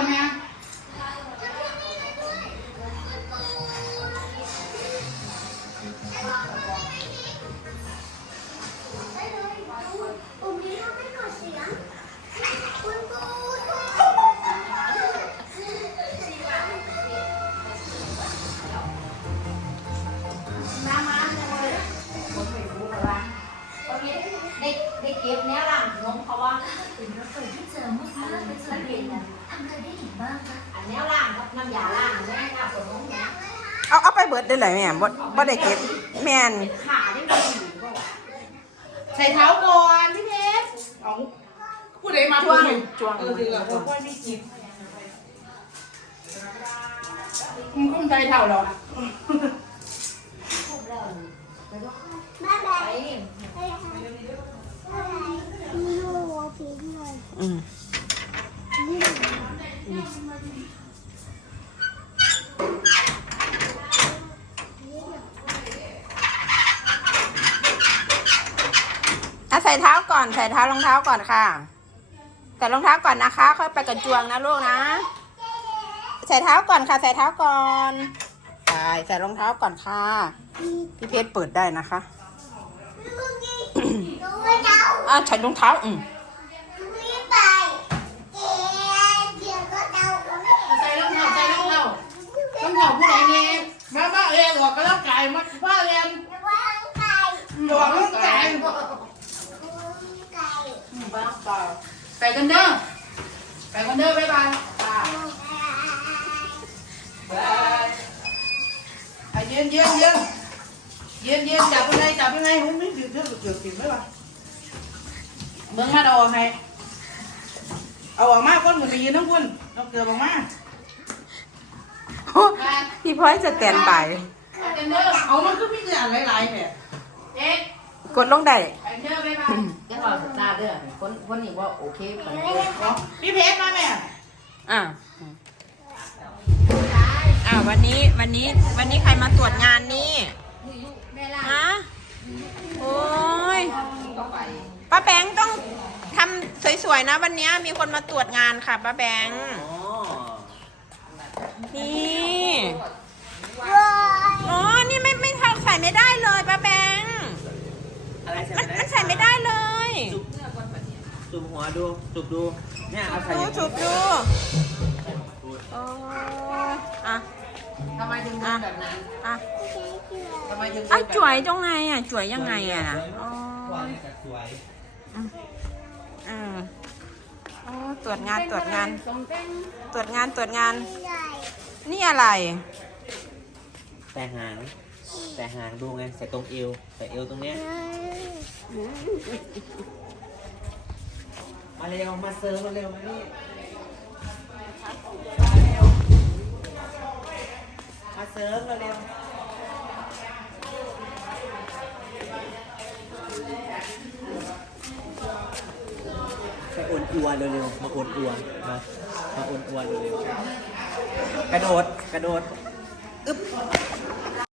กับแม่ปุ่มนี้ทำให้กเสียงคุณครูมเลยผมไม่รู้เด้ได้เก็บแนวหลังงงเพราะว่าเป็นรถไฟที่เจอมากๆเป็นส่ว เอาเอาไปเบิดได้เลยแม่บ่บ่ได้เก็บแม่นขาได้ดีก็ว่าใส่เท้าก่อนพี่เพชรเอาพูดอะไรมาพูดเลยจวงเออถือกับพ่อไม่กินมึงคงใจเท่าหรอกพูดแล้วไปก็แม่แม่ไปมีหัวผีหน่อยอืม อะใส่เท้าก่อน ใส่เท้ารองเท้าก่อนค่ะ ใส่รองเท้าก่อนนะคะ ค่อยไปกระจวงนะลูกนะ ใส่เท้าก่อนค่ะ ใส่เท้าก่อนใส่ใส่รองเท้าก่อนค่ะ พี่เพชรเปิดได้นะคะดูว่าเจ้าอะใส่รองเท้า อืมม่ไปเจ๊เดี๋ยวก็เจ้าก็ไม่ใส่รองเท้าใส่รองเท้ารองเท้าผู้ใดเนี่ยมาบ้าเองออกก็แล้วกายมาบ้าเรียนวางไก่หลวงร่างกไก่ บ้าเปล่า ไปกันเด้อ ไปกันเด้อบ๊ายบายค่ะบายอะยืนยืนยืนยืนยืนจับยังไงจับยังไงผมไม่ถือเถือเกือบติดไหมวะเบิ่งมาเอาออกให้เอาออกมาคนเหมือนไปยืนทั้งคนเอาเกือบออกมาพี่พลอยจะเตียนไปไปกันเด้อเอามันก็มีแต่อันหลายๆแบบเอ๊ะกดลงได้ ไปเด้อบ๊ายบาย จะบอกสตาร์เด้อคนคนนี้ว่าโอเคไปเอาพี่เพชรมาแม่อ่าอ่าวันนี้วันนี้วันนี้ใครมาตรวจงานนี่ฮะโอ้ยป้าแบงค์ต้องทำสวยๆนะ วันนี้มีคนมาตรวจงานค่ะป้าแบงค์นี่อ๋อนี่ไม่ไม่ทำใส่ไม่ได้เลยป้าแบงค์ อะไรใส่ มัน ไม่ มัน ได้ ใส่ไม่ได้เลย จุ่มหัวดูจุ่มดู เนี่ยเอาใส่ดูอย่างถูนี้กดูโอ้อะ ทำไมถึงเป็นแบบนั้นอะทำไมถึงอะจ่วยตรงไงอะจ่วยยังไงอะนะอ๋อสวย อืมโอ้ตรวจงานตรวจงาน ตรวจงานตรวจงาน นี่อะไร แต่หาง แต่หางดูไงใส่ตรงเอวใส่เอวตรงเนี้ย มาเร็ว มาเซิร์ฟมาเร็วมานี่มาเซิร์ฟมาเร็วไปโอนอัวเร็วๆมาโอนอัวมามาโอนอัวเร็วๆกระโดดกระโดดอึ๊บ